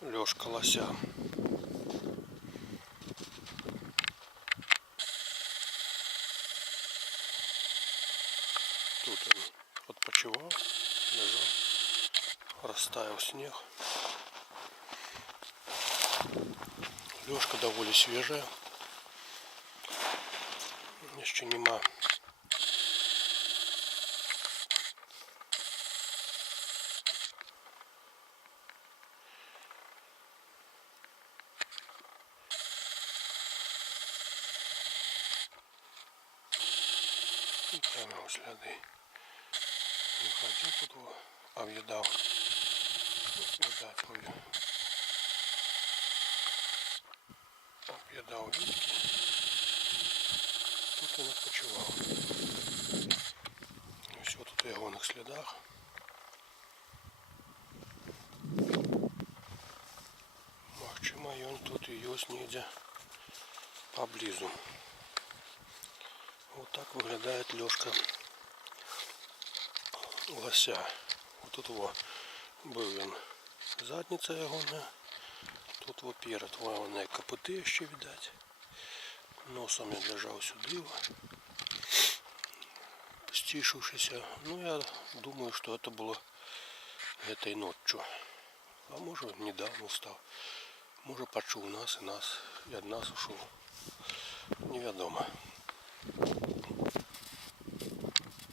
Лёшка лося. Тут он отпочивал, лежал, растаял снег. Лёшка довольно свежая. Еще нема. И там его следы. Не ходил тут его, объедал. Видать, объедал ветки. Тут он отпочивал. И все тут в ягоных следах. Махчима, и он тут ее снедя поблизу. Вот так выглядает лёжка лося. Вот тут его был він задниця ягона. Тут вот перед вони копити ще видать. Носом я лежав сюди, стишившийся. Ну я думаю, что это было этой ночью. А может недавно встал. Может почув нас и от нас ушел. Неведомо.